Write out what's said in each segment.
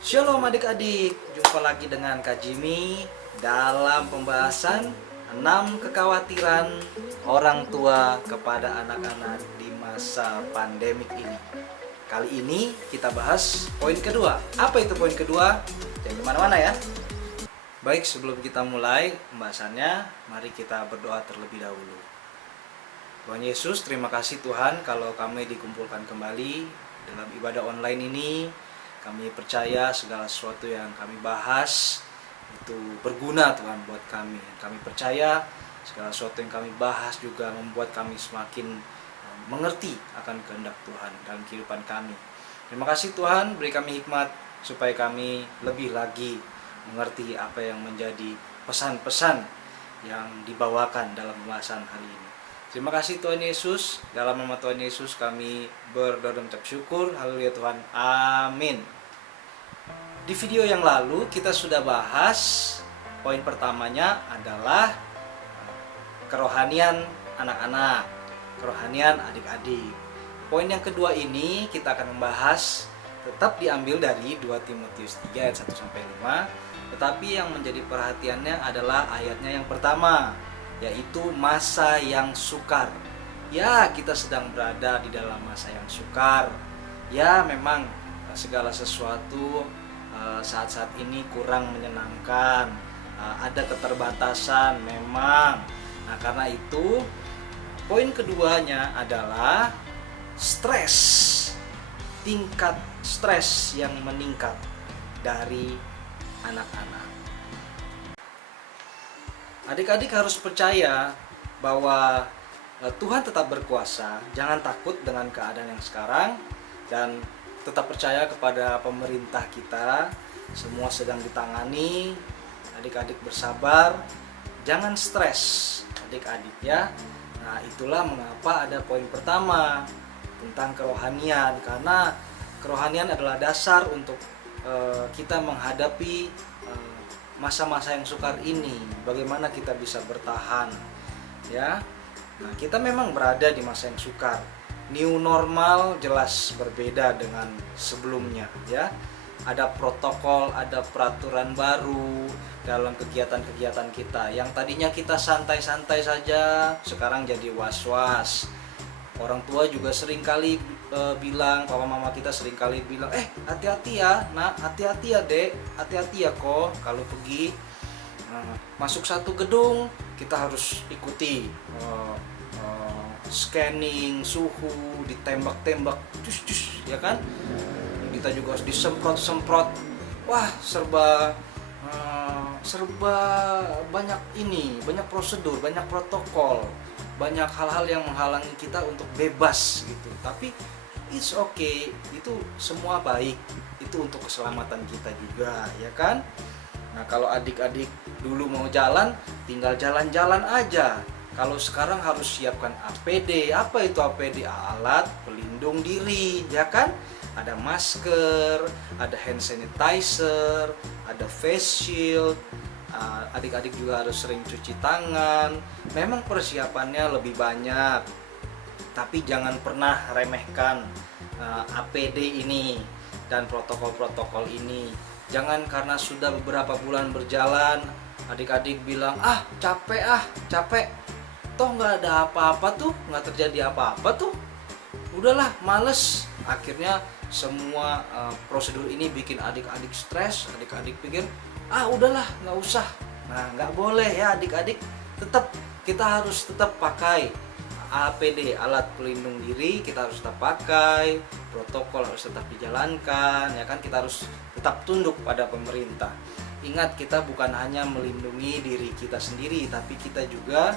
Shalom adik-adik, jumpa lagi dengan Kak Jimmy dalam pembahasan 6 kekhawatiran orang tua kepada anak-anak di masa pandemik ini. Kali ini kita bahas poin kedua. Apa itu poin kedua? Jangan kemana-mana ya. Baik, sebelum kita mulai pembahasannya, mari kita berdoa terlebih dahulu. Tuhan Yesus, terima kasih Tuhan kalau kami dikumpulkan kembali dalam ibadah online ini. Kami percaya segala sesuatu yang kami bahas itu berguna Tuhan buat kami. Kami percaya segala sesuatu yang kami bahas juga membuat kami semakin mengerti akan kehendak Tuhan dalam kehidupan kami. Terima kasih Tuhan, beri kami hikmat supaya kami lebih lagi mengerti apa yang menjadi pesan-pesan yang dibawakan dalam pembahasan hari ini. Terima kasih Tuhan Yesus. Dalam nama Tuhan Yesus kami berdoa dan mengucap syukur. Haleluya Tuhan. Amin. Di video yang lalu kita sudah bahas poin pertamanya adalah kerohanian anak-anak, kerohanian adik-adik. Poin yang kedua ini kita akan membahas tetap diambil dari 2 Timotius 3 ayat 1-5, tetapi yang menjadi perhatiannya adalah ayatnya yang pertama, yaitu masa yang sukar. Ya, kita sedang berada di dalam masa yang sukar. Ya, memang segala sesuatu saat-saat ini kurang menyenangkan. Ada keterbatasan memang. Nah, karena itu poin keduanya adalah stres. Tingkat stres yang meningkat dari anak-anak. Adik-adik harus percaya bahwa Tuhan tetap berkuasa. Jangan takut dengan keadaan yang sekarang dan tetap percaya kepada pemerintah kita. Semua sedang ditangani. Adik-adik bersabar. Jangan stres adik-adik ya. Nah, itulah mengapa ada poin pertama tentang kerohanian, karena kerohanian adalah dasar untuk kita menghadapi masa-masa yang sukar ini. Bagaimana kita bisa bertahan ya. Nah, kita memang berada di masa yang sukar. New normal jelas berbeda dengan sebelumnya ya. Ada protokol, ada peraturan baru dalam kegiatan-kegiatan kita. Yang tadinya kita santai-santai saja, sekarang jadi was-was. Orang tua juga seringkali bilang, papa mama kita seringkali bilang, hati-hati ya nak, hati-hati ya dek, hati-hati ya kok kalau pergi masuk satu gedung kita harus ikuti scanning suhu, ditembak-tembak, cus ya kan, kita juga harus disemprot-semprot. Wah, serba banyak ini, banyak prosedur, banyak protokol, banyak hal-hal yang menghalangi kita untuk bebas gitu. Tapi it's okay, itu semua baik, itu untuk keselamatan kita juga ya kan. Nah, kalau adik-adik dulu mau jalan tinggal jalan-jalan aja. Kalau sekarang harus siapkan APD. Apa itu APD? Alat pelindung diri ya kan. Ada masker, ada hand sanitizer, ada face shield. Adik-adik juga harus sering cuci tangan. Memang persiapannya lebih banyak, tapi jangan pernah remehkan APD ini dan protokol-protokol ini. Jangan karena sudah beberapa bulan berjalan adik-adik bilang capek, toh nggak ada apa-apa tuh, nggak terjadi apa-apa tuh, udahlah males. Akhirnya semua prosedur ini bikin adik-adik stres. Adik-adik pikir udahlah nggak usah. Nah, nggak boleh ya adik-adik, kita harus tetap pakai APD, alat pelindung diri, kita harus tetap pakai, protokol harus tetap dijalankan ya kan. Kita harus tetap tunduk pada pemerintah. Ingat, kita bukan hanya melindungi diri kita sendiri, tapi kita juga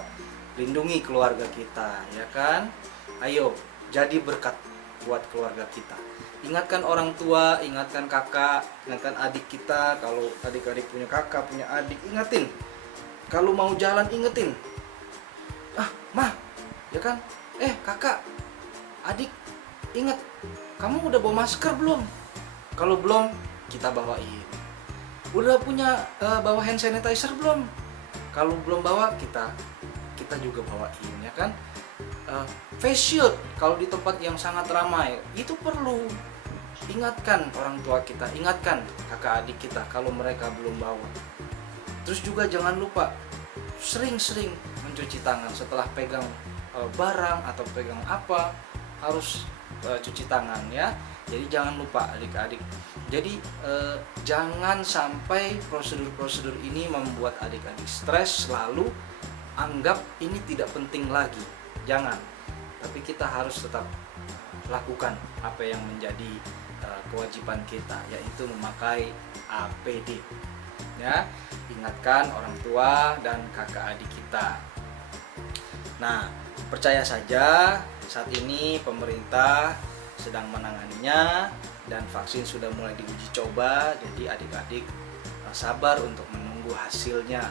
lindungi keluarga kita ya kan. Ayo jadi berkat buat keluarga kita. Ingatkan orang tua, ingatkan kakak, ingatkan adik kita. Kalau adik-adik punya kakak, punya adik, ingetin. Kalau mau jalan ingetin. Mah, ya kan? Kakak, adik, ingat, kamu udah bawa masker belum? Kalau belum, kita bawain. Udah punya bawa hand sanitizer belum? Kalau belum bawa, kita juga bawain ya kan. face shield kalau di tempat yang sangat ramai, itu perlu. Ingatkan orang tua kita, ingatkan kakak adik kita kalau mereka belum bawa. Terus juga jangan lupa sering-sering mencuci tangan setelah pegang barang atau pegang apa, harus cuci tangan ya. Jadi jangan lupa adik-adik. Jadi jangan sampai prosedur-prosedur ini membuat adik-adik stres lalu anggap ini tidak penting lagi. Jangan. Tapi kita harus tetap lakukan apa yang menjadi kewajiban kita, yaitu memakai APD. Ya, ingatkan orang tua dan kakak adik kita. Nah, percaya saja saat ini pemerintah sedang menanganinya dan vaksin sudah mulai diuji coba. Jadi adik-adik sabar untuk menunggu hasilnya.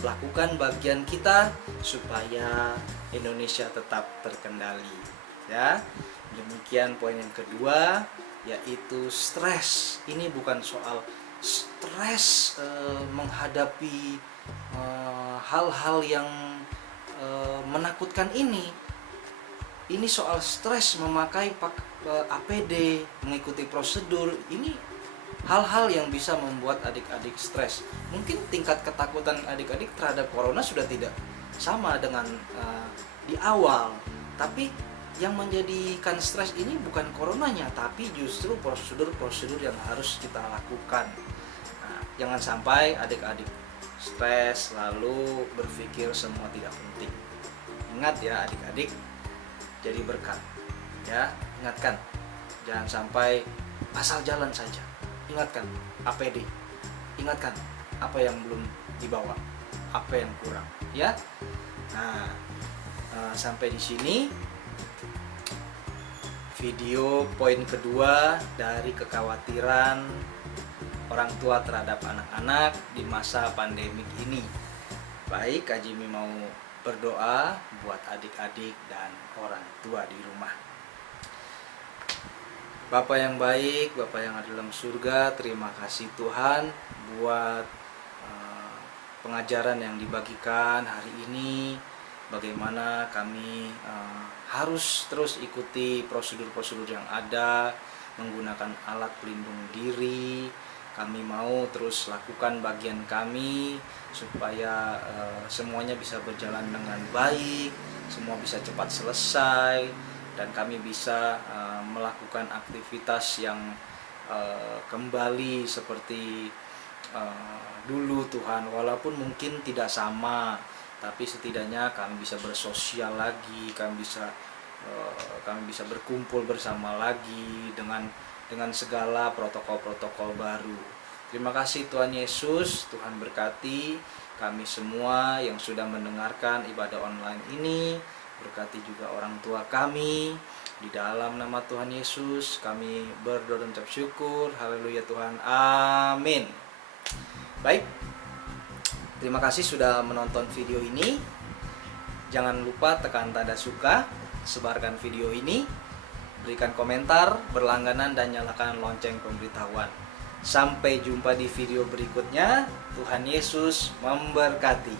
Lakukan bagian kita supaya Indonesia tetap terkendali. Ya, demikian poin yang kedua, yaitu stres. Ini bukan soal stres menghadapi hal-hal yang menakutkan ini. Ini soal stres memakai APD, mengikuti prosedur. Ini hal-hal yang bisa membuat adik-adik stres. Mungkin tingkat ketakutan adik-adik terhadap corona sudah tidak sama dengan di awal, tapi yang menjadikan stres ini bukan coronanya, tapi justru prosedur-prosedur yang harus kita lakukan. Nah, jangan sampai adik-adik stres lalu berpikir semua tidak penting. Ingat ya adik-adik, jadi berkat. Ya, ingatkan, jangan sampai asal jalan saja. Ingatkan APD, ingatkan apa yang belum dibawa, apa yang kurang. Ya, nah sampai di sini video poin kedua dari kekhawatiran orang tua terhadap anak-anak di masa pandemik ini. Baik, Kak Jimmy mau berdoa buat adik-adik dan orang tua di rumah. Bapa yang baik, Bapa yang ada dalam surga, terima kasih Tuhan buat pengajaran yang dibagikan hari ini. Bagaimana kami harus terus ikuti prosedur-prosedur yang ada, menggunakan alat pelindung diri. Kami mau terus lakukan bagian kami supaya semuanya bisa berjalan dengan baik, semua bisa cepat selesai, dan kami bisa melakukan aktivitas yang kembali seperti dulu Tuhan, walaupun mungkin tidak sama, tapi setidaknya kami bisa bersosial lagi, kami bisa berkumpul bersama lagi dengan segala protokol-protokol baru. Terima kasih Tuhan Yesus. Tuhan berkati kami semua yang sudah mendengarkan ibadah online ini. Berkati juga orang tua kami. Di dalam nama Tuhan Yesus kami berdoa dan ucap syukur. Haleluya Tuhan. Amin. Baik, terima kasih sudah menonton video ini. Jangan lupa tekan tanda suka, sebarkan video ini, berikan komentar, berlangganan, dan nyalakan lonceng pemberitahuan. Sampai jumpa di video berikutnya. Tuhan Yesus memberkati.